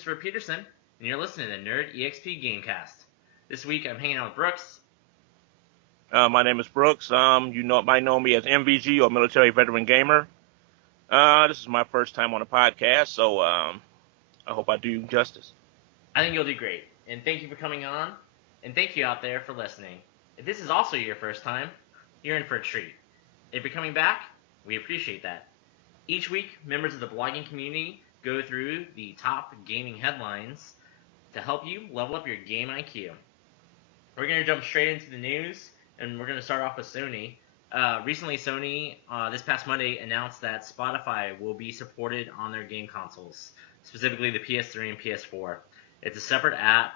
Christopher Peterson, and you're listening to Nerd EXP Gamecast. This week I'm hanging out with Brooks. My name is Brooks. Might know me as MVG or Military Veteran Gamer. This is my first time on a podcast, so I hope I do justice. I think you'll do great, and thank you for coming on, and thank you out there for listening. If this is also your first time, you're in for a treat. If you're coming back, we appreciate that. Each week, members of the blogging community go through the top gaming headlines to help you level up your game IQ. We're going to jump straight into the news, and we're going to start off with Sony. Recently, Sony, this past Monday, announced that Spotify will be supported on their game consoles, specifically the PS3 and PS4. It's a separate app.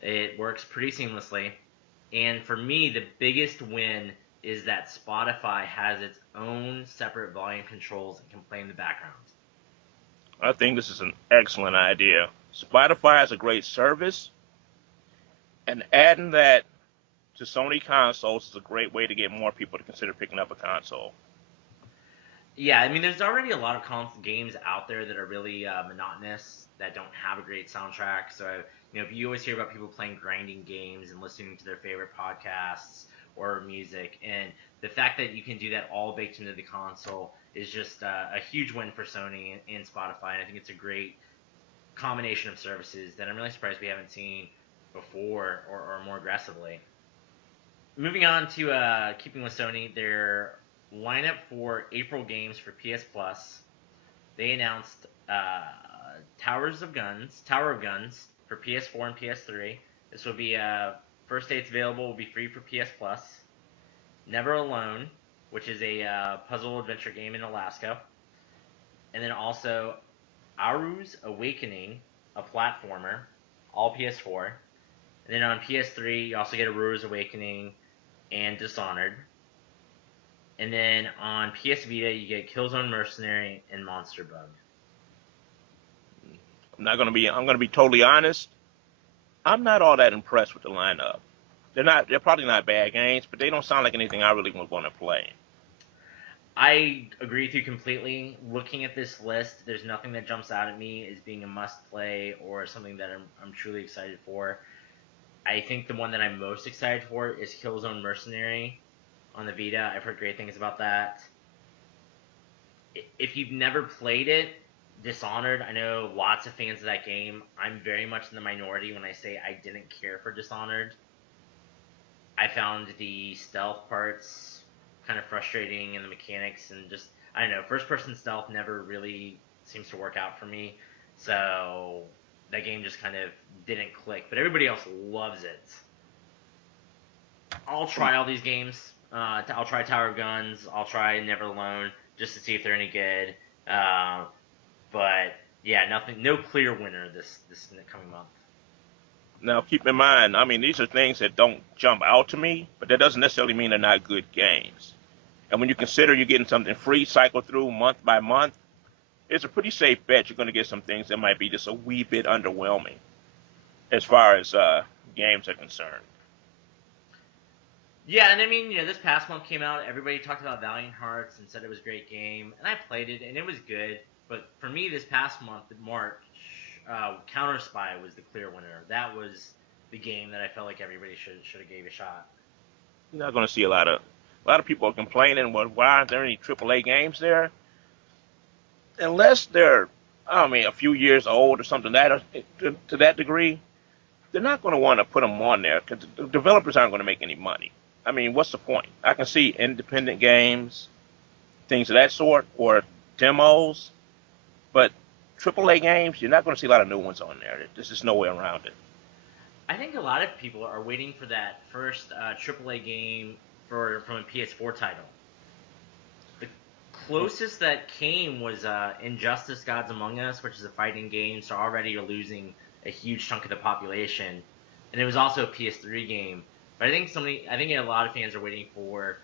It works pretty seamlessly. And for me, the biggest win is that Spotify has its own separate volume controls and can play in the background. I think this is an excellent idea. Spotify is a great service, and adding that to Sony consoles is a great way to get more people to consider picking up a console. Yeah, I mean, there's already a lot of games out there that are really monotonous, that don't have a great soundtrack. So, if you always hear about people playing grinding games and listening to their favorite podcasts or music, and the fact that you can do that all baked into the console is just a huge win for Sony and Spotify, and I think it's a great combination of services that I'm really surprised we haven't seen before or more aggressively. Moving on to keeping with Sony, their lineup for April games for PS Plus, they announced Tower of Guns for PS4 and PS3. This will be first day it's available will be free for PS Plus. Never Alone, which is a puzzle adventure game in Alaska, and then also Aru's Awakening, a platformer, all PS4. And then on PS3, you also get Aru's Awakening and Dishonored. And then on PS Vita, you get Killzone Mercenary and Monster Bug. I'm gonna be totally honest. I'm not all that impressed with the lineup. They're probably not bad games, but they don't sound like anything I really would want to play. I agree with you completely. Looking at this list, there's nothing that jumps out at me as being a must-play or something that I'm truly excited for. I think the one that I'm most excited for is Killzone Mercenary on the Vita. I've heard great things about that. If you've never played it, Dishonored, I know lots of fans of that game. I'm very much in the minority when I say I didn't care for Dishonored. I found the stealth parts kind of frustrating and the mechanics and just, I don't know, first-person stealth never really seems to work out for me. So that game just kind of didn't click. But everybody else loves it. I'll try all these games. I'll try Tower of Guns. I'll try Never Alone just to see if they're any good. But yeah, no clear winner this coming month. Now, keep in mind, these are things that don't jump out to me, but that doesn't necessarily mean they're not good games. And when you consider you're getting something free, cycle through month by month, it's a pretty safe bet you're going to get some things that might be just a wee bit underwhelming as far as games are concerned. Yeah, and this past month came out, everybody talked about Valiant Hearts and said it was a great game, and I played it, and it was good. But for me, this past month, March, Counter Spy was the clear winner. That was the game that I felt like everybody should have gave a shot. You're not going to see a lot of people are complaining, well, why aren't there any AAA games there? Unless they're, a few years old or something to that degree, they're not going to want to put them on there because the developers aren't going to make any money. What's the point? I can see independent games, things of that sort, or demos, but AAA games, you're not going to see a lot of new ones on there. There's just no way around it. I think a lot of people are waiting for that first AAA game from a PS4 title. The closest that came was Injustice: Gods Among Us, which is a fighting game, so already you're losing a huge chunk of the population. And it was also a PS3 game. But I think a lot of fans are waiting for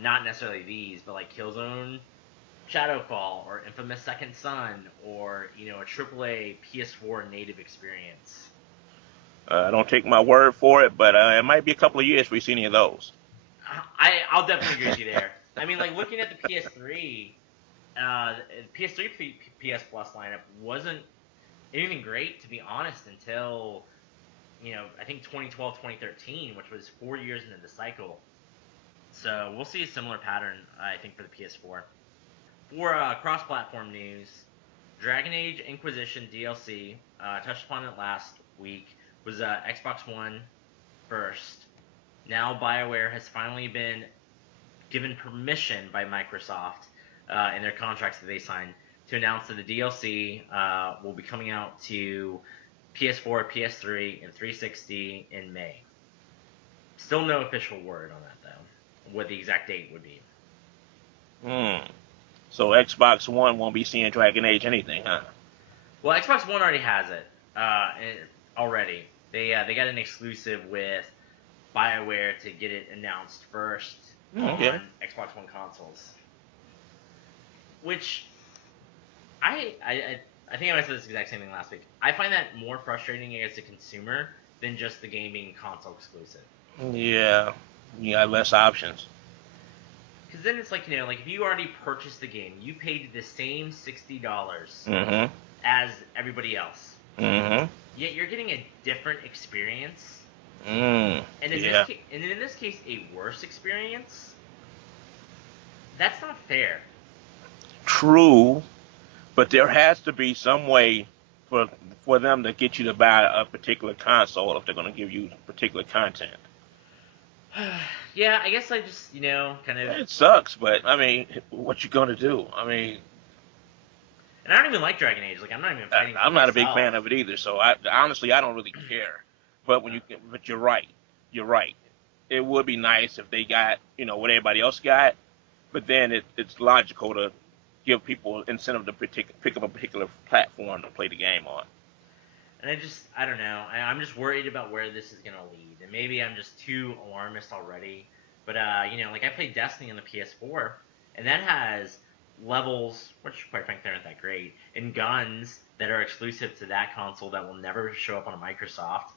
not necessarily these, but like Killzone Shadowfall or Infamous Second Son or a AAA PS4 native experience. Don't take my word for it, but it might be a couple of years before we see any of those. I'll definitely agree with you there. Looking at the PS3, PS3 PS Plus lineup wasn't anything great, to be honest, until I think 2012, 2013, which was 4 years into the cycle. So we'll see a similar pattern, I think, for the PS4. For cross-platform news, Dragon Age Inquisition DLC, touched upon it last week, was Xbox One first. Now BioWare has finally been given permission by Microsoft in their contracts that they signed to announce that the DLC will be coming out to PS4, PS3, and 360 in May. Still no official word on that, though, what the exact date would be. So Xbox One won't be seeing Dragon Age anything, huh? Well, Xbox One already has it already. They got an exclusive with BioWare to get it announced first on Xbox One consoles. Which I think I might have said this exact same thing last week. I find that more frustrating as a consumer than just the game being console exclusive. Yeah, you got less options. Because then it's like, like if you already purchased the game, you paid the same $60 as everybody else. Yet you're getting a different experience. And in this case, a worse experience. That's not fair. True, but there has to be some way for them to get you to buy a particular console if they're going to give you particular content. Yeah, I guess I just, kind of... It sucks, but, I mean, what you going to do? I mean... And I don't even like Dragon Age. Like, I'm not even fighting I'm not a big fan of it either, so honestly, I don't really care. But but you're right. You're right. It would be nice if they got, what everybody else got, but then it's logical to give people incentive to pick up a particular platform to play the game on. And I don't know. I'm just worried about where this is going to lead. And maybe I'm just too alarmist already. But, like I played Destiny on the PS4, and that has levels, which quite frankly aren't that great, and guns that are exclusive to that console that will never show up on a Microsoft.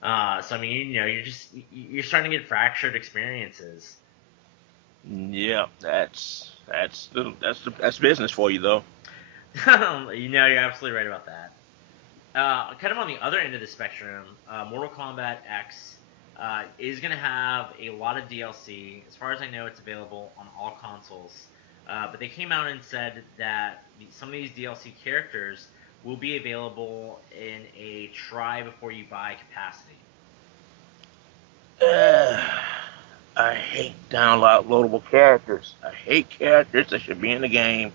So, I mean, you're starting to get fractured experiences. Yeah, that's business for you, though. You're absolutely right about that. Kind of on the other end of the spectrum, Mortal Kombat X is going to have a lot of DLC. As far as I know, it's available on all consoles. But they came out and said that some of these DLC characters will be available in a try before you buy capacity. I hate downloadable characters. I hate characters that should be in the game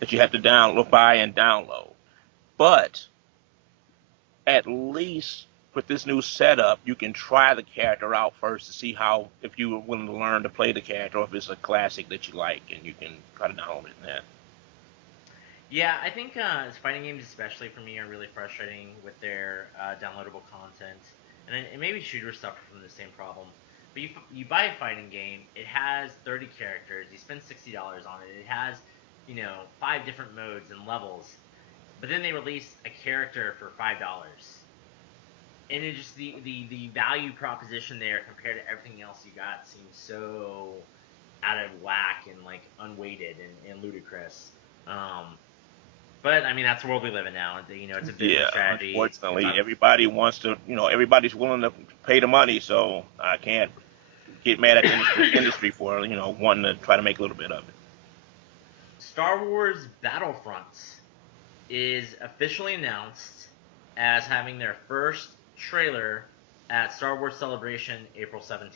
that you have to buy and download. But at least with this new setup, you can try the character out first to see if you are willing to learn to play the character, or if it's a classic that you like, and you can try to download it then. Yeah, I think fighting games, especially for me, are really frustrating with their downloadable content, and maybe shooters suffer from the same problem. But you buy a fighting game, it has 30 characters, you spend $60 on it, it has 5 different modes and levels, but then they release a character for $5. And it just the value proposition there compared to everything else you got seems so out of whack and like unweighted and ludicrous. But I mean that's the world we live in now. It's a business strategy. Unfortunately, everybody wants to. Everybody's willing to pay the money, so I can't get mad at the industry for wanting to try to make a little bit of it. Star Wars Battlefront is officially announced as having their first trailer at Star Wars Celebration April 17th.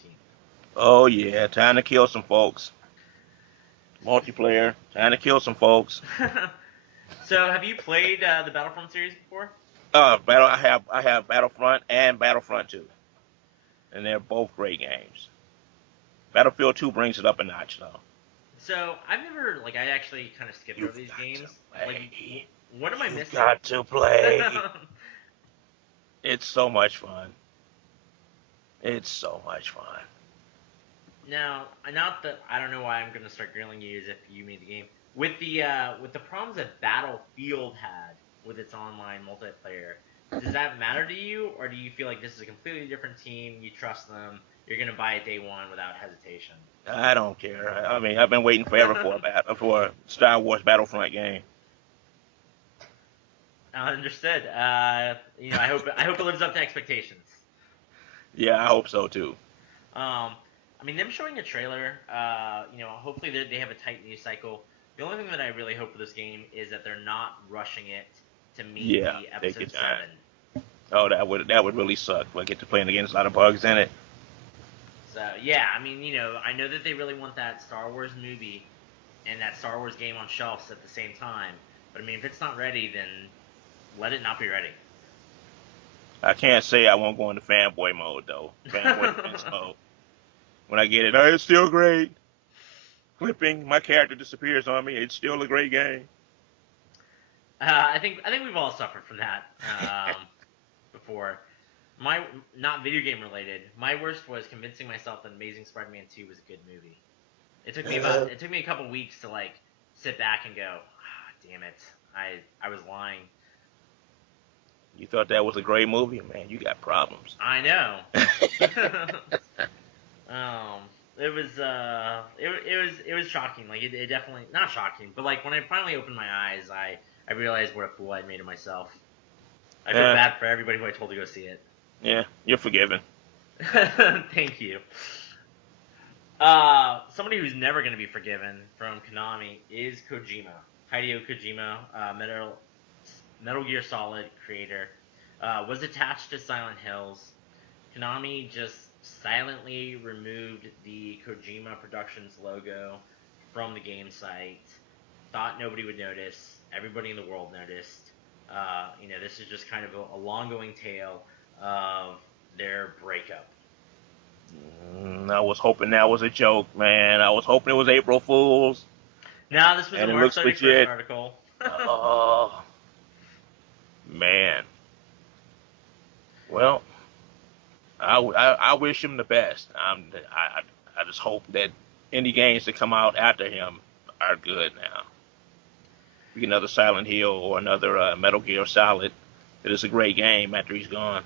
Oh yeah, time to kill some folks. Multiplayer, time to kill some folks. So, have you played the Battlefront series before? I have Battlefront and Battlefront 2, and they're both great games. Battlefield 2 brings it up a notch though. So I've never I actually kind of skipped over these games. What am I missing? Got to play. It's so much fun. It's so much fun. Now, not that I don't know why I'm gonna start grilling you as if you made the game. With the problems that Battlefield had with its online multiplayer, does that matter to you, or do you feel like this is a completely different team? You trust them. You're gonna buy it day one without hesitation. I don't care. I mean, I've been waiting forever for a Star Wars Battlefront game. Understood. I hope it lives up to expectations. Yeah, I hope so too. I mean, them showing a trailer. Hopefully they have a tight news cycle. The only thing that I really hope for this game is that they're not rushing it to meet Yeah, the take your episode time. 7. Oh, that would really suck. I get to playing against a lot of bugs in it. So yeah, I mean, I know that they really want that Star Wars movie and that Star Wars game on shelves at the same time. But I mean, if it's not ready, then let it not be ready. I can't say I won't go into fanboy mode though. Fanboy defense mode. When I get it, oh, it's still great. Flipping, my character disappears on me. It's still a great game. I think we've all suffered from that before. My Not video game related. My worst was convincing myself that Amazing Spider-Man 2 was a good movie. It took me a couple weeks to like sit back and go, damn it, I was lying. You thought that was a great movie, man? You got problems. I know. um, it was shocking. Like it definitely not shocking, but like when I finally opened my eyes, I realized what a fool I'd made of myself. I feel Yeah, bad for everybody who I told to go see it. yeah, you're forgiven. Thank you. Somebody who's never going to be forgiven from Konami is Kojima. Hideo Kojima, Metal Gear Solid creator, was attached to Silent Hills. Konami just silently removed the Kojima Productions logo from the game site. Thought nobody would notice. Everybody in the world noticed. This is just kind of a long-going tale of their breakup. I was hoping that was a joke, man. I was hoping it was April Fool's, Now, this was a and it March looks 31st legit. article. Oh, man. Well, I wish him the best. I just hope that any games that come out after him are good now. Be another Silent Hill or another Metal Gear Solid. It is a great game after he's gone.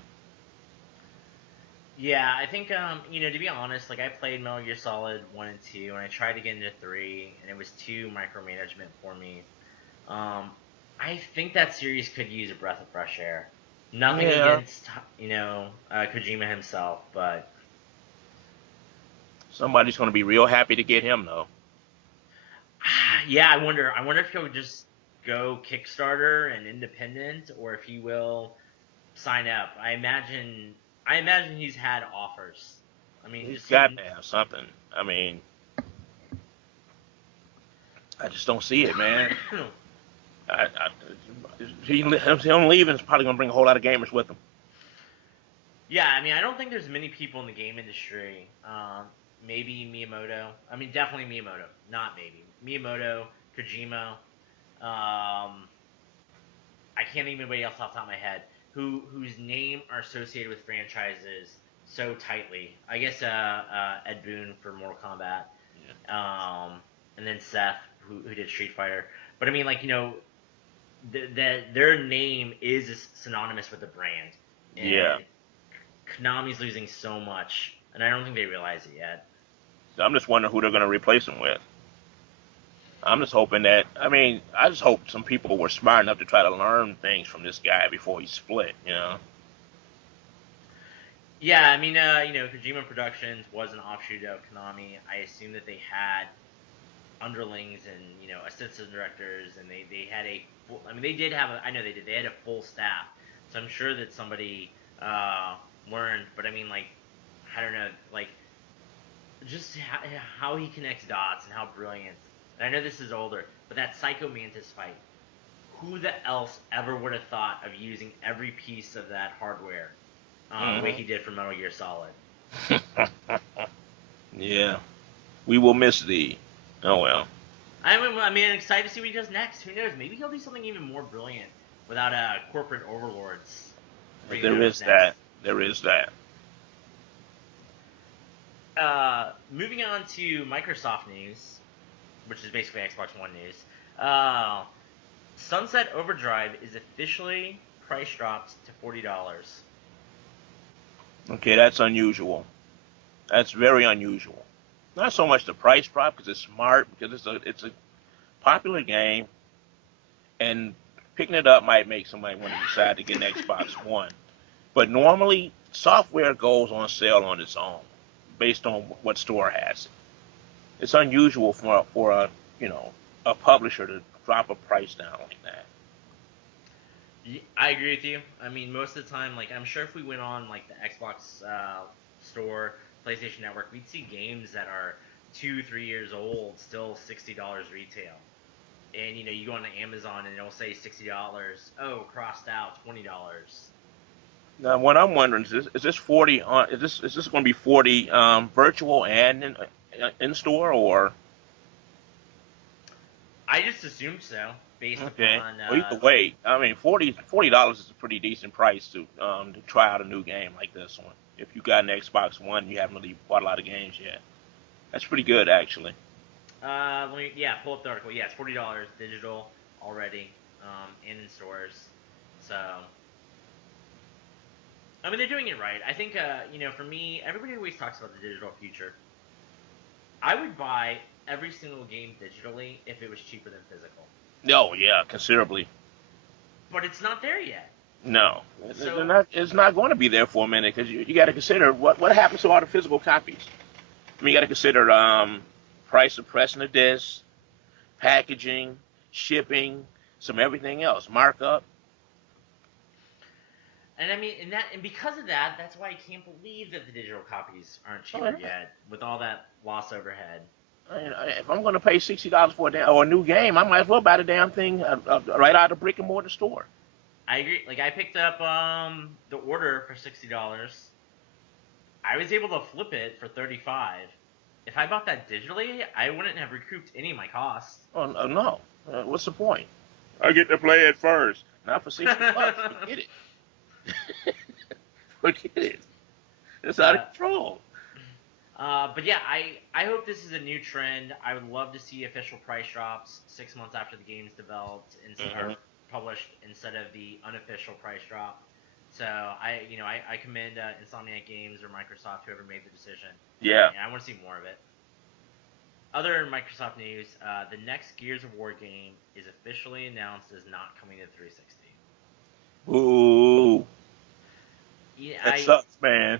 Yeah, I think to be honest, like I played Metal Gear Solid 1 and 2 and I tried to get into 3 and it was too micromanagement for me. Um I think that series could use a breath of fresh air. Nothing Yeah, against Kojima himself, but somebody's going to be real happy to get him though. yeah, I wonder if he'll just go Kickstarter and independent or if he will sign up. I imagine he's had offers. I mean, He's just got him. to have something. I mean, I just don't see it, man. Him leaving is probably going to bring a whole lot of gamers with him. Yeah, I mean, I don't think there's many people in the game industry. Maybe Miyamoto. I mean, definitely Miyamoto. Not maybe Miyamoto, Kojima. I can't think of anybody else off the top of my head whose name are associated with franchises so tightly. I guess Ed Boon for Mortal Kombat, and then Seth who did Street Fighter. But I mean, like their name is synonymous with the brand, Yeah. and Konami's losing so much, and I don't think they realize it yet. So I'm just wondering who they're going to replace him with. I'm just hoping that, I mean, I just hope some people were smart enough to try to learn things from this guy before he split, you know? Yeah, I mean, Kojima Productions was an offshoot of Konami. I assume that they had underlings and assistant directors, and they had a full. I mean, they did have a. I know they did. They had a full staff, so I'm sure that somebody learned. But I mean, like, I don't know, like just how he connects dots and how brilliant. And I know this is older, but that Psycho Mantis fight. Who the else ever would have thought of using every piece of that hardware the way Hmm. he did for Metal Gear Solid? Yeah. We will miss thee. Oh, well. I mean, excited to see what he does next. Who knows? Maybe he'll do something even more brilliant without corporate overlords breathing There down his is neck. that. There is that. Moving on to Microsoft news, which is basically Xbox One news. Uh, Sunset Overdrive is officially price dropped to $40. Okay, that's unusual. That's very unusual. Not so much the price drop because it's smart, because it's a popular game, and Picking it up might make somebody want to decide to get an Xbox One. But normally, software goes on sale on its own, based on what store has it. It's unusual for a a publisher to drop a price down like that. I agree with you. I mean, most of the time, like I'm sure if we went on like the Xbox store, PlayStation Network, we'd see games that are 2, 3 years old, still $60 retail. And you go on Amazon and it'll say $60. Oh, crossed out $20. Now, what I'm wondering is this 40 on is this going to be 40 virtual and in store or I just assumed so, based okay? upon Well, either way, I mean, $40 is a pretty decent price to try out a new game like this one. If you got an Xbox One, you haven't really bought a lot of games yet. That's pretty good actually. pull up the article. Yeah, it's $40 digital already, and in stores. So, I mean, they're doing it right. I think, for me, everybody always talks about the digital future. I would buy every single game digitally if it was cheaper than physical. Oh yeah, considerably. But it's not there yet. No, So, it's not going to be there for a minute because you got to consider what happens to all the physical copies. I mean, you got to consider price of pressing the disc, packaging, shipping, some everything else, markup. and I mean, and because of that, that's why I can't believe that the digital copies aren't Oh, cheaper yet with all that loss overhead. if I'm going to pay $60 for a new game, I might as well buy the damn thing right out of the brick and mortar store. I agree. Like I picked up the order for $60. I was able to flip it for 35. If I bought that digitally, I wouldn't have recouped any of my costs. Oh no, what's the point? I get to play it first. Not for $60. Forget it. Forget it. It's out of But control. but yeah, I hope this is a new trend. I would love to see official price drops 6 months after the game's developed and Hmm. or published instead of the unofficial price drop. So I commend Insomniac Games or Microsoft, whoever made the decision, Yeah. and I want to see more of it. Other Microsoft news: the next Gears of War game is officially announced as not coming to 360. Ooh, Yeah, that sucks, man.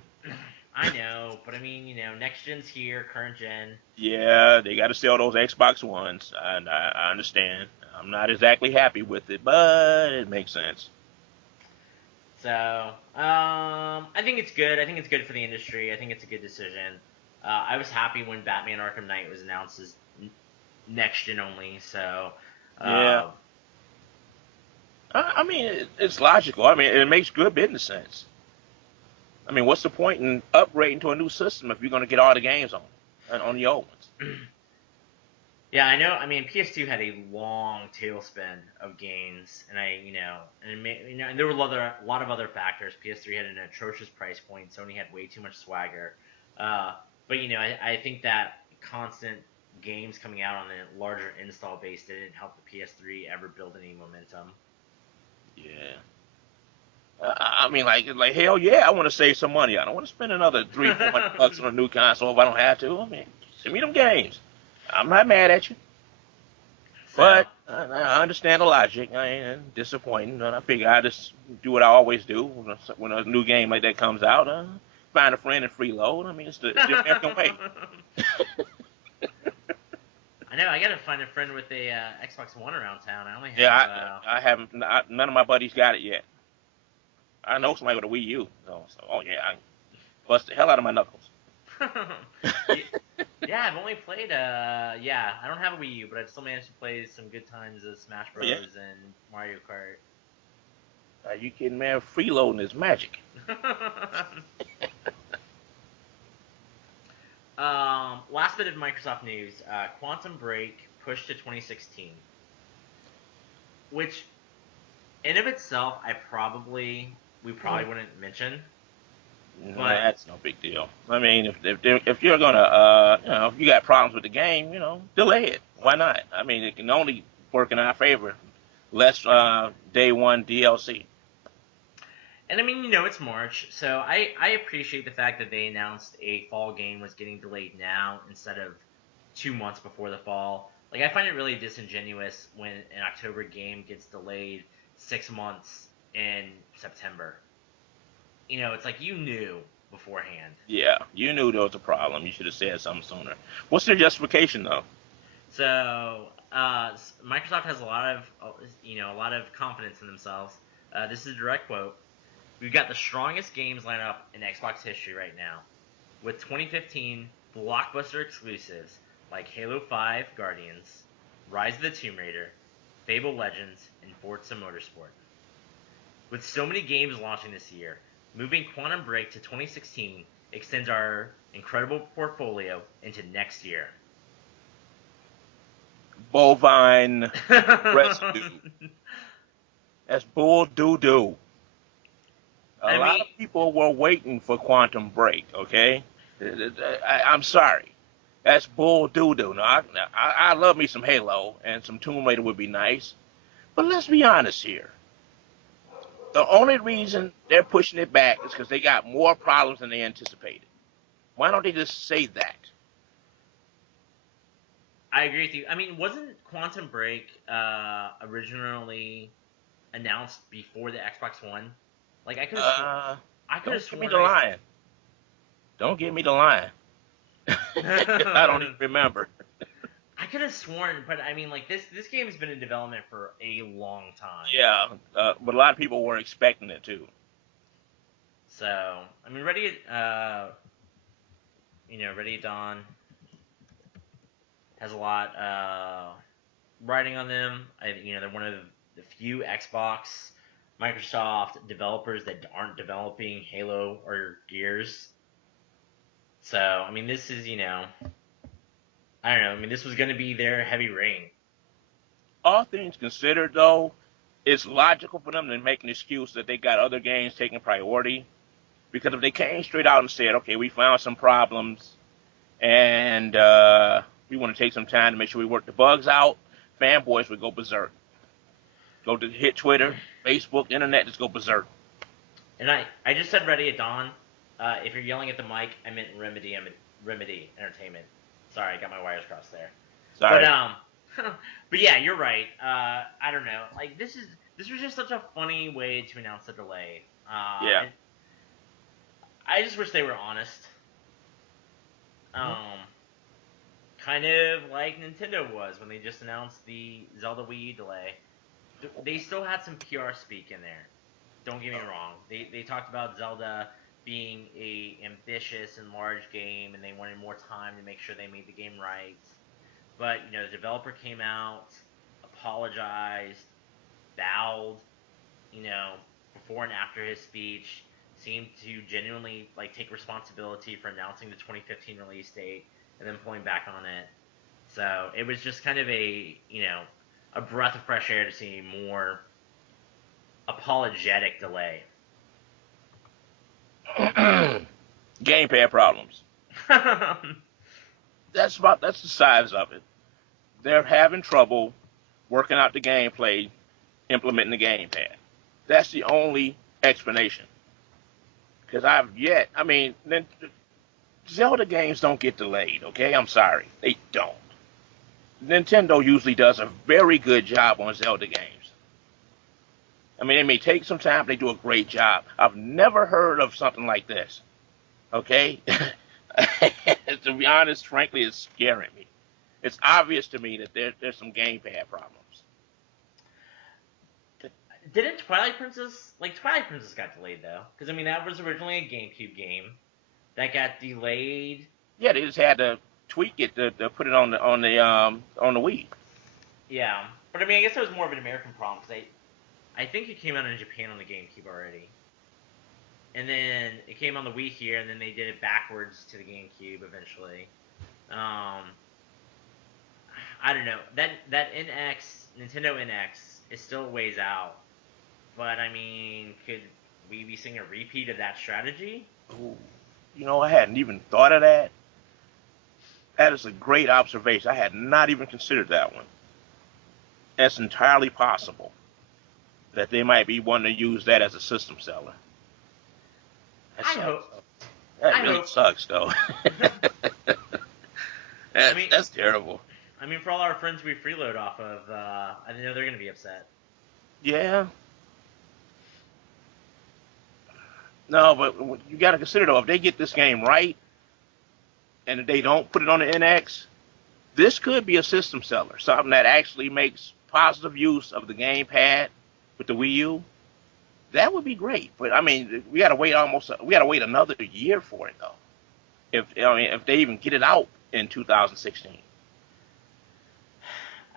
I know, but I mean, next gen's here, current gen. Yeah, they got to sell those Xbox Ones, and I understand. I'm not exactly happy with it, but it makes sense. So, I think it's good. I think it's good for the industry. I think it's a good decision. I was happy when Batman Arkham Knight was announced as next gen only. So, Yeah, uh, I mean it's logical. I mean it makes good business sense. I mean, what's the point in upgrading to a new system if you're going to get all the games on the old ones? yeah, I know. I mean, PS2 had a long tailspin of games, and and there were a lot of other factors. PS3 had an atrocious price point. Sony had way too much swagger. Uh, but I think that constant games coming out on a larger install base didn't help the PS3 ever build any momentum. Yeah. I mean, like hell yeah, I want to save some money. I don't want to spend another 300, 400 bucks on a new console if I don't have to. I mean, send me them games. I'm not mad at you, So, but I understand the logic. I ain't disappointing, and I figure I just do what I always do when a new game like that comes out. Find a friend and freeload. I mean, it's the American way. I know I gotta find a friend with a Xbox One around town. I only Yeah, have I haven't. None of my buddies got it yet. I know somebody with a Wii U, so oh yeah, I bust the hell out of my knuckles. yeah, yeah, I've only played. Yeah, I don't have a Wii U, but I've still managed to play some good times of Smash Oh yeah. Bros. And Mario Kart. Are you kidding, man? Freeloading is magic. Last bit of Microsoft news: Quantum Break pushed to 2016, which in of itself, we probably wouldn't mention, but That's no big deal. I mean, if you're gonna, if you got problems with the game, delay it. Why not? I mean, it can only work in our favor. Less day one DLC. and I mean, it's March, so I appreciate the fact that they announced a fall game was getting delayed now instead of 2 months before the fall. Like, I find it really disingenuous when an October game gets delayed 6 months in September. It's like you knew beforehand. Yeah, you knew there was a problem. You should have said something sooner. What's their justification though? So Microsoft has a lot of confidence in themselves. This is a direct quote. We've got the strongest games lineup in Xbox history right now, with 2015 blockbuster exclusives like Halo 5 Guardians, Rise of the Tomb Raider, Fable Legends, and Forza Motorsport. With so many games launching this year, moving Quantum Break to 2016 extends our incredible portfolio into next year. Bovine residue. That's bull doo doo. A lot of people were waiting for Quantum Break, okay? I'm sorry. That's bull doo doo. Now, I love me some Halo, and some Tomb Raider would be nice. But let's be honest here. The only reason they're pushing it back is because they got more problems than they anticipated. Why don't they just say that? I agree with you. I mean, wasn't Quantum Break originally announced before the Xbox One? Like, I could have Don't sworn. give me the line. Don't give me the line. I don't even remember. I could have sworn, but I mean, like this game has been in development for a long time. Yeah, but a lot of people were expecting it too. So, I mean, Ready at Dawn has a lot riding on them. They're one of the few Xbox, Microsoft developers that aren't developing Halo or Gears. So, I mean, this is, I don't know. I mean, this was going to be their heavy rain. All things considered, though, it's logical for them to make an excuse that they got other games taking priority. Because if they came straight out and said, okay, we found some problems, and we want to take some time to make sure we work the bugs out, fanboys would go berserk. Go to hit Twitter, Facebook, internet, just go berserk. And I just said Ready at Dawn. If you're yelling at the mic, I meant Remedy Entertainment. Sorry, I got my wires crossed there. Sorry. But yeah, you're right. I don't know. Like this was just such a funny way to announce the delay. Yeah. I just wish they were honest. Kind of like Nintendo was when they just announced the Zelda Wii U delay. They still had some PR speak in there. Don't get me wrong. They talked about Zelda being a ambitious and large game, and they wanted more time to make sure they made the game right. But the developer came out, apologized, bowed, before and after his speech, seemed to genuinely take responsibility for announcing the 2015 release date and then pulling back on it. So it was just kind of a breath of fresh air to see more apologetic delay. Gamepad problems. That's the size of it. They're having trouble working out the gameplay, implementing the gamepad. That's the only explanation. Because Zelda games don't get delayed, okay? I'm sorry. They don't. Nintendo usually does a very good job on Zelda games. I mean, they may take some time, but they do a great job. I've never heard of something like this, okay? To be honest, frankly, it's scaring me. It's obvious to me that there's some gamepad problems. Didn't Twilight Princess got delayed though? Because that was originally a GameCube game that got delayed. Yeah, they just had to tweak it to put it on the Wii. Yeah, but I guess it was more of an American problem because I think it came out in Japan on the GameCube already, and then it came on the Wii here, and then they did it backwards to the GameCube eventually. I don't know. That Nintendo NX is still ways out, but could we be seeing a repeat of that strategy? Ooh, I hadn't even thought of that. That is a great observation. I had not even considered that one. That's entirely possible that they might be wanting to use that as a system seller. That really sucks, though. That's terrible. For all our friends we freeload off of, I know they're going to be upset. Yeah, No, but you got to consider though, if they get this game right and if they don't put it on the NX, this could be a system seller, something that actually makes positive use of the gamepad with the Wii U. That would be great. But I mean, we got to wait another year for it though. If they even get it out in 2016.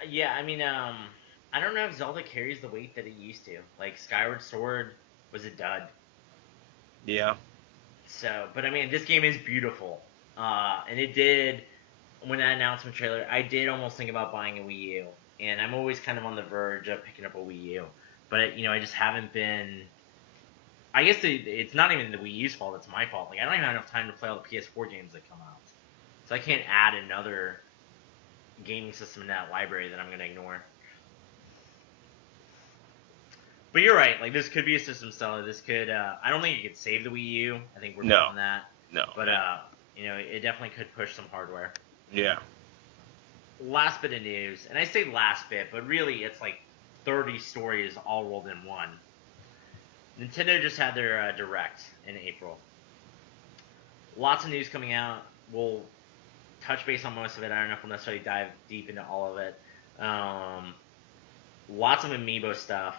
Yeah, I mean, I don't know if Zelda carries the weight that it used to. Like Skyward Sword was a dud. Yeah. So, but I mean, this game is beautiful. And it did when that announcement trailer, I did almost think about buying a Wii U, and I'm always kind of on the verge of picking up a Wii U. But I just haven't been. I guess it's not even the Wii U's fault; it's my fault. Like I don't even have enough time to play all the PS4 games that come out, so I can't add another gaming system in that library that I'm gonna ignore. But you're right. Like this could be a system seller. This could. I don't think it could save the Wii U. I think we're No. beyond that. No. But it definitely could push some hardware. Yeah. Last bit of news, and I say last bit, but really it's like 30 stories all rolled in one. Nintendo just had their direct in April. Lots of news coming out. We'll touch base on most of it. I don't know if we'll necessarily dive deep into all of it. Lots of Amiibo stuff.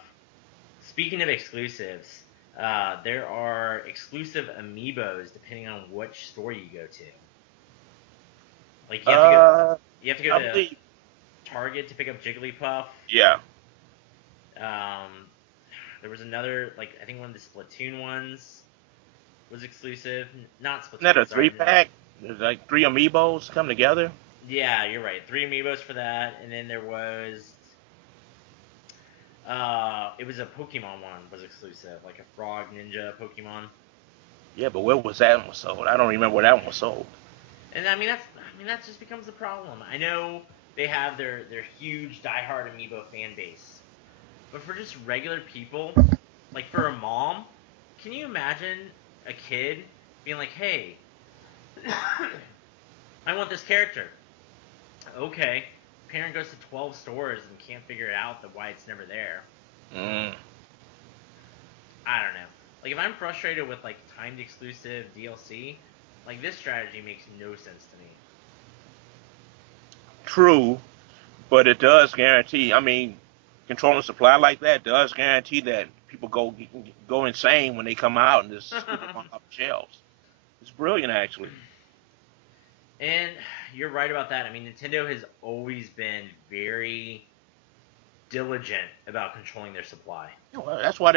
Speaking of exclusives, there are exclusive Amiibos depending on which store you go to. Like you have to go I to believe. Target to pick up Jigglypuff. Yeah. There was another, like I think one of the Splatoon ones was exclusive. Not Isn't that a Splatoon, sorry. three pack? There's like three amiibos come together. Yeah, you're right. 3 Amiibos for that, and then there was it was a Pokemon one was exclusive, like a Frog Ninja Pokemon. Yeah, but where was that one sold? I don't remember where that one was sold. And that just becomes the problem. I know they have their huge diehard Amiibo fan base, but for just regular people, like for a mom, can you imagine a kid being like, "Hey, I want this character." Okay, parent goes to 12 stores and can't figure it out why it's never there. Mm. I don't know. Like if I'm frustrated with like timed exclusive DLC, like this strategy makes no sense to me. True, but it does guarantee. I mean, controlling supply like that does guarantee that people go insane when they come out and just scoop them off the shelves. It's brilliant, actually. And you're right about that. I mean, Nintendo has always been very diligent about controlling their supply. You know, that's why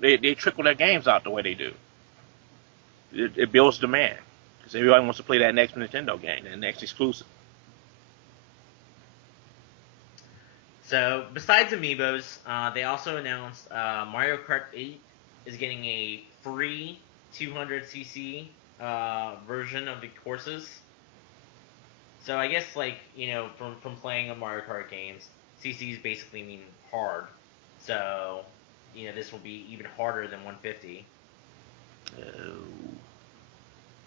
they trickle their games out the way they do. It builds demand because everybody wants to play that next Nintendo game, that next exclusive. So, besides Amiibos, they also announced Mario Kart 8 is getting a free 200cc version of the courses. So I guess like from playing on Mario Kart games, CCs basically mean hard. So this will be even harder than 150. Oh,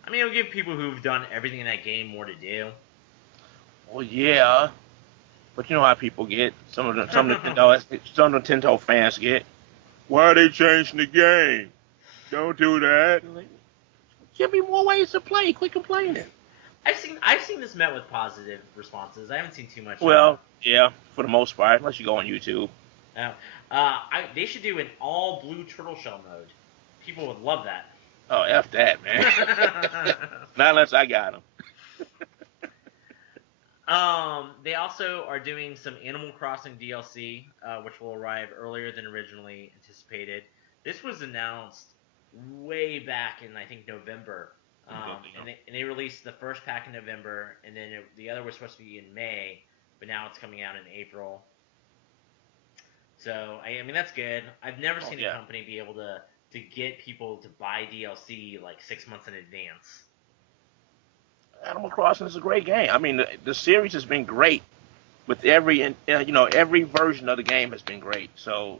I mean, it'll give people who've done everything in that game more to do. well, yeah, but you know how people get. Some Nintendo fans get. Why are they changing the game? Don't do that. Like, give me more ways to play. Quit complaining. I've seen this met with positive responses. I haven't seen too much. Well, yeah, for the most part, unless you go on YouTube. Uh, they should do an all blue turtle shell mode. People would love that. Oh, F that, man. Not unless I got them. They also are doing some Animal Crossing DLC, which will arrive earlier than originally anticipated. This was announced way back in I think November, and they released the first pack in November, and then the other was supposed to be in May, but now it's coming out in April. So I mean that's good. I've never Oh, seen a yeah. company be able to get people to buy DLC like 6 months in advance. Animal Crossing is a great game. I mean, the series has been great with every version of the game has been great. So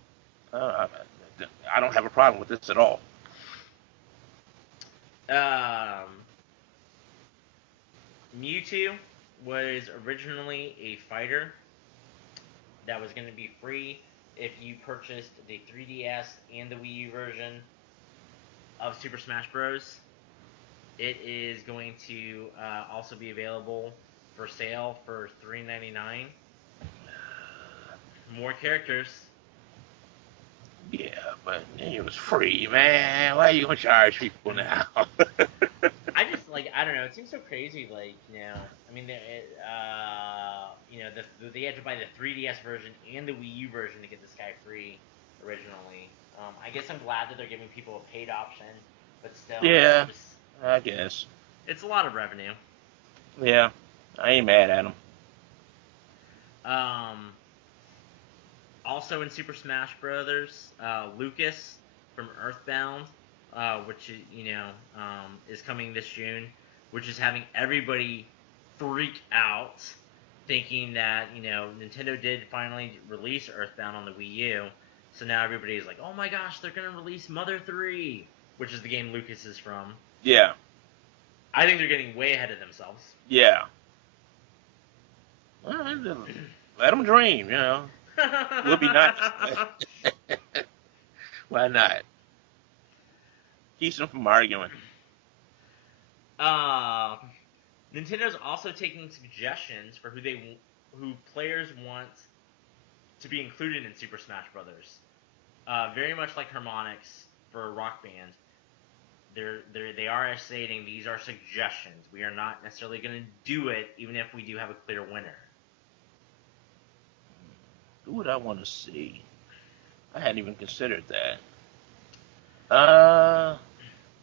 uh, I don't have a problem with this at all. Um, Mewtwo was originally a fighter that was going to be free if you purchased the 3DS and the Wii U version. of Super Smash Bros. It is going to also be available for sale for $3.99. More characters. Yeah, but it was free, man. Why you gonna charge people now? I just like I don't know. It seems so crazy. Like I mean, they had to buy the 3DS version and the Wii U version to get this guy free originally. I guess I'm glad that they're giving people a paid option, but still, Yeah, just I guess. it's a lot of revenue. Yeah, I ain't mad at them. Um, Also in Super Smash Brothers, Lucas from Earthbound, which is coming this June, which is having everybody freak out, thinking that Nintendo did finally release Earthbound on the Wii U, so now everybody is like, oh my gosh, they're gonna release Mother 3, which is the game Lucas is from. Yeah, I think they're getting way ahead of themselves. yeah. Well, let them dream, Would be nice. Why not? Keeps them from arguing. uh, Nintendo's also taking suggestions for who players want to be included in Super Smash Brothers. Very much like Harmonix for Rock Band, they are stating these are suggestions. We are not necessarily going to do it, even if we do have a clear winner. Who would I want to see? I hadn't even considered that.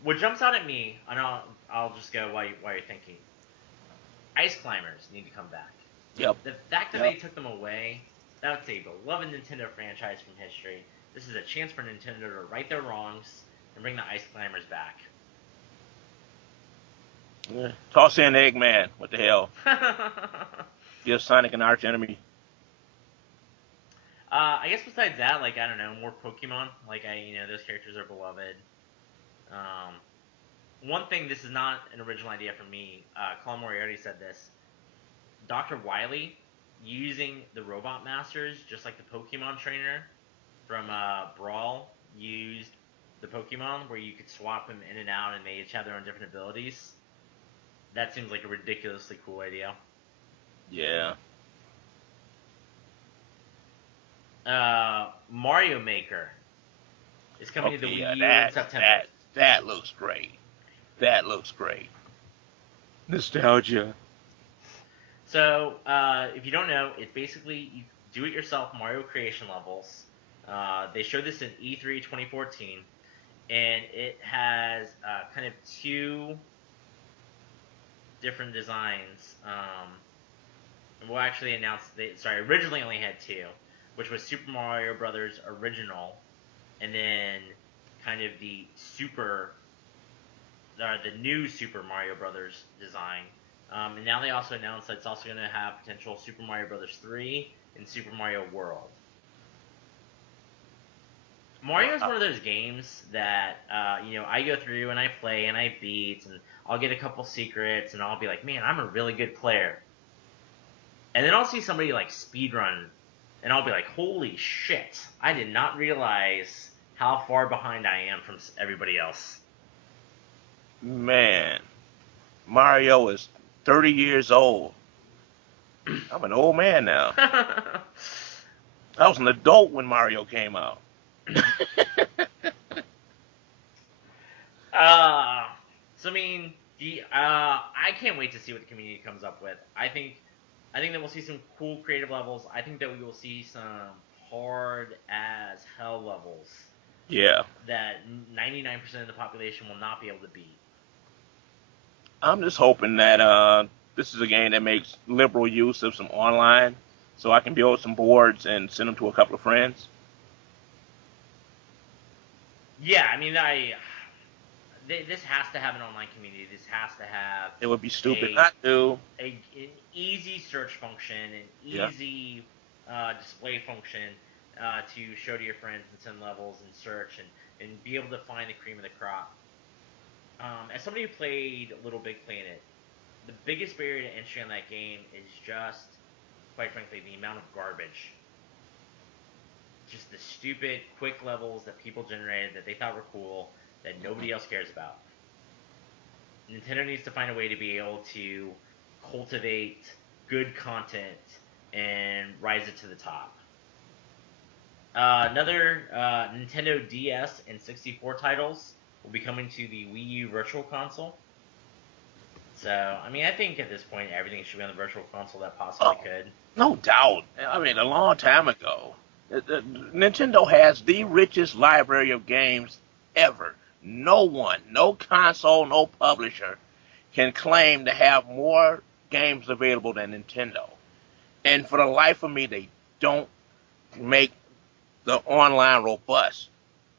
What jumps out at me, and I'll just go while you're thinking. Ice Climbers need to come back. Yep. The fact that Yep. they took them away, that's a beloved Nintendo franchise from history. This is a chance for Nintendo to right their wrongs and bring the Ice Climbers back. Yeah. Toss in Eggman. What the hell? Give Sonic an arch enemy. I guess besides that, like I don't know, more Pokemon. Like those characters are beloved. One thing, this is not an original idea from me. Colin Moriarty said this. Dr. Wily using the Robot Masters, just like the Pokemon trainer from Brawl used the Pokemon, where you could swap them in and out and they each have their own different abilities. That seems like a ridiculously cool idea. Yeah. Mario Maker is coming to the Okay. Wii U in That September. that that looks great. That looks great. Nostalgia. So, if you don't know, it's basically you do-it-yourself Mario creation levels. They showed this in E3 2014, and it has kind of two different designs. Well, actually announced originally only had two, which was Super Mario Brothers Original, and then kind of the new Super Mario Brothers design. And now they also announced that it's also going to have potential Super Mario Brothers 3 and Super Mario World. Mario is one of those games that I go through and I play and I beat, and I'll get a couple secrets and I'll be like, man, I'm a really good player. And then I'll see somebody like speedrun, and I'll be like, holy shit, I did not realize how far behind I am from everybody else. Man, Mario is 30 years old. I'm an old man now. I was an adult when Mario came out. So I mean, I can't wait to see what the community comes up with. I think that we'll see some cool creative levels. I think that we will see some hard as hell levels. Yeah. That 99% of the population will not be able to beat. I'm just hoping that this is a game that makes liberal use of some online, so I can build some boards and send them to a couple of friends. Yeah, I mean, this has to have an online community. This has to have. It would be stupid not to. An easy search function, an Yeah. easy display function to show to your friends and send levels and search and be able to find the cream of the crop. As somebody who played Little Big Planet, the biggest barrier to entry on that game is just, quite frankly, the amount of garbage. Just the stupid, quick levels that people generated that they thought were cool, that nobody else cares about. Nintendo needs to find a way to be able to cultivate good content and rise it to the top. Another Nintendo DS and 64 titles will be coming to the Wii U Virtual Console. So, I mean, I think at this point everything should be on the Virtual Console that possibly could. No doubt. I mean, a long time ago, Nintendo has the richest library of games ever. No one, no console, no publisher can claim to have more games available than Nintendo. And for the life of me, they don't make the online robust.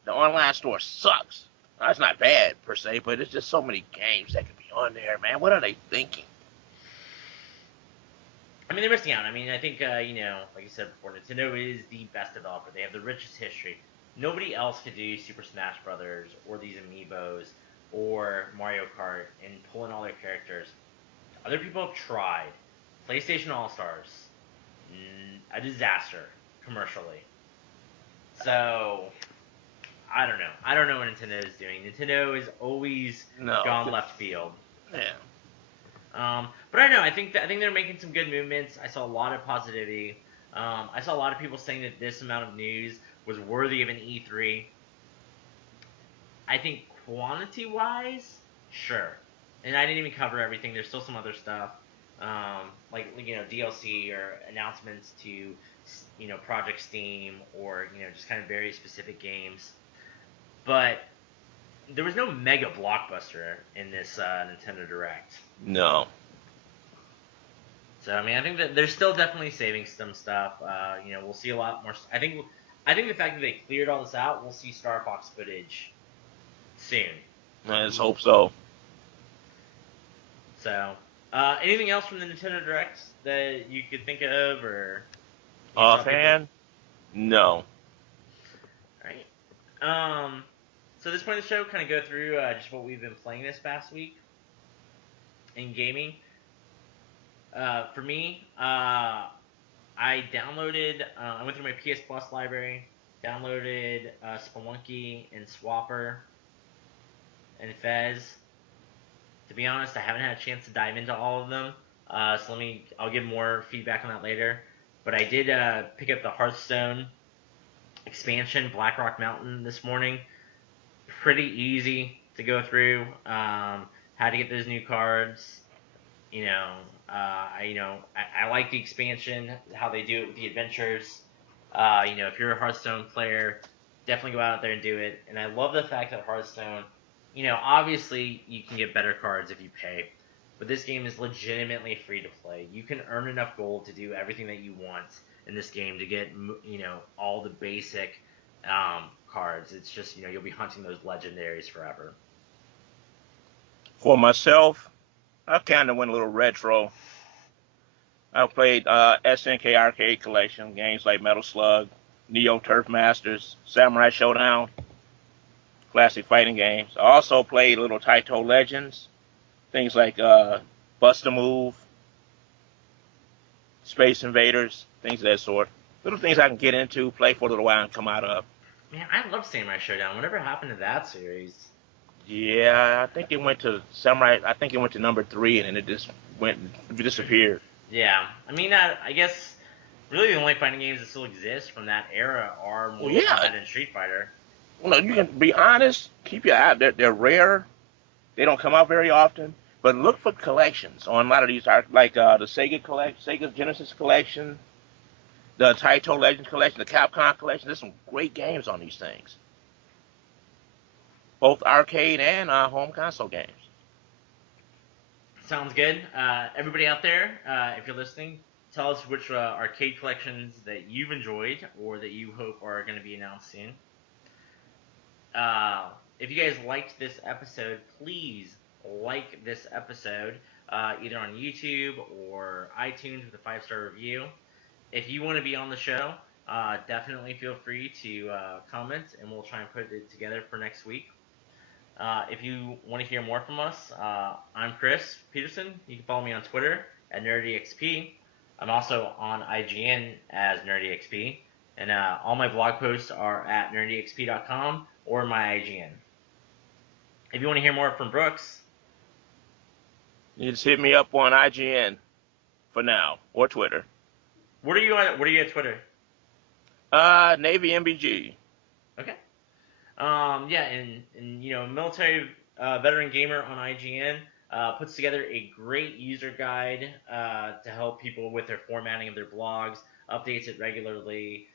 The online store sucks. That's not bad per se, but it's just so many games that can be on there, man. What are they thinking? I mean, they're missing out. I mean, I think, like you said before, Nintendo is the best developer. They have the richest history. Nobody else could do Super Smash Brothers or these Amiibos or Mario Kart and pull in all their characters. Other people have tried. PlayStation All-Stars, a disaster commercially. So, I don't know. I don't know what Nintendo is doing. Nintendo has always gone left field. Yeah. But I don't know. I think they're making some good movements. I saw a lot of positivity. I saw a lot of people saying that this amount of news was worthy of an E3. I think quantity-wise, sure. And I didn't even cover everything. There's still some other stuff, like DLC or announcements to Project Steam or just kind of very specific games. But there was no mega blockbuster in this Nintendo Direct. No. So I mean, I think that they're still definitely saving some stuff. We'll see a lot more. I think the fact that they cleared all this out, we'll see Star Fox footage soon. Let's hope so. So, anything else from the Nintendo Direct that you could think of, or offhand? No. All right. So this point of the show, kind of go through just what we've been playing this past week in gaming. For me, I downloaded. I went through my PS Plus library, downloaded Spelunky and Swapper and Fez. To be honest, I haven't had a chance to dive into all of them. So I'll give more feedback on that later. But I did pick up the Hearthstone expansion, Blackrock Mountain, this morning. Pretty easy to go through. How to get those new cards. I like the expansion, how they do it with the adventures. If you're a Hearthstone player, definitely go out there and do it. And I love the fact that Hearthstone, obviously you can get better cards if you pay, but this game is legitimately free to play. You can earn enough gold to do everything that you want in this game to get, all the basic cards. It's just, you'll be hunting those legendaries forever. For myself, I kind of went a little retro. I played SNK Arcade Collection, games like Metal Slug, Neo Turf Masters, Samurai Showdown, classic fighting games. I also played little Taito Legends, things like Bust a Move, Space Invaders, things of that sort. Little things I can get into, play for a little while, and come out of. Man, I love Samurai Showdown. Whatever happened to that series? Yeah, I think it went to Samurai. I think it went to number 3, and then it just disappeared. Yeah, I mean, I guess really the only fighting games that still exist from that era are Mortal Kombat and Street Fighter. Well, you can be honest. Keep your eye. They're rare. They don't come out very often. But look for collections on a lot of these, like the Sega Genesis collection, the Taito Legends collection, the Capcom collection. There's some great games on these things, both arcade and home console games. Sounds good. Everybody out there, if you're listening, tell us which arcade collections that you've enjoyed or that you hope are going to be announced soon. If you guys liked this episode, please like this episode either on YouTube or iTunes with a 5-star review. If you want to be on the show, definitely feel free to comment, and we'll try and put it together for next week. If you want to hear more from us, I'm Chris Peterson. You can follow me on Twitter at NerdyXP. I'm also on IGN as NerdyXP. And all my blog posts are at nerdyxp.com or my IGN. If you want to hear more from Brooks, You just hit me up on IGN for now or Twitter. what are you at? What are you at Twitter? Navy MBG. Okay. Yeah, and military veteran gamer on IGN puts together a great user guide to help people with their formatting of their blogs. Updates it regularly.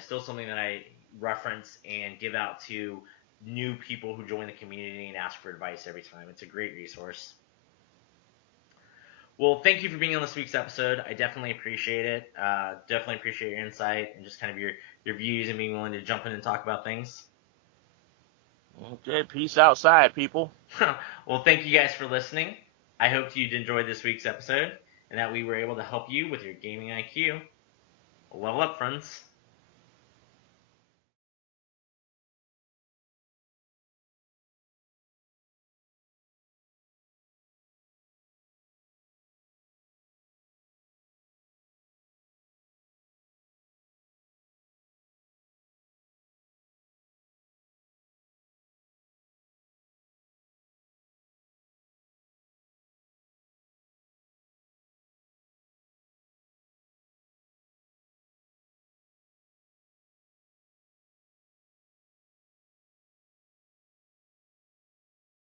Still something that I reference and give out to new people who join the community and ask for advice every time. It's a great resource. Well, thank you for being on this week's episode. I definitely appreciate it. Definitely appreciate your insight and just kind of your views and being willing to jump in and talk about things. Okay, peace outside, people. Well, thank you guys for listening. I hope you enjoyed this week's episode and that we were able to help you with your gaming IQ. Level up, friends.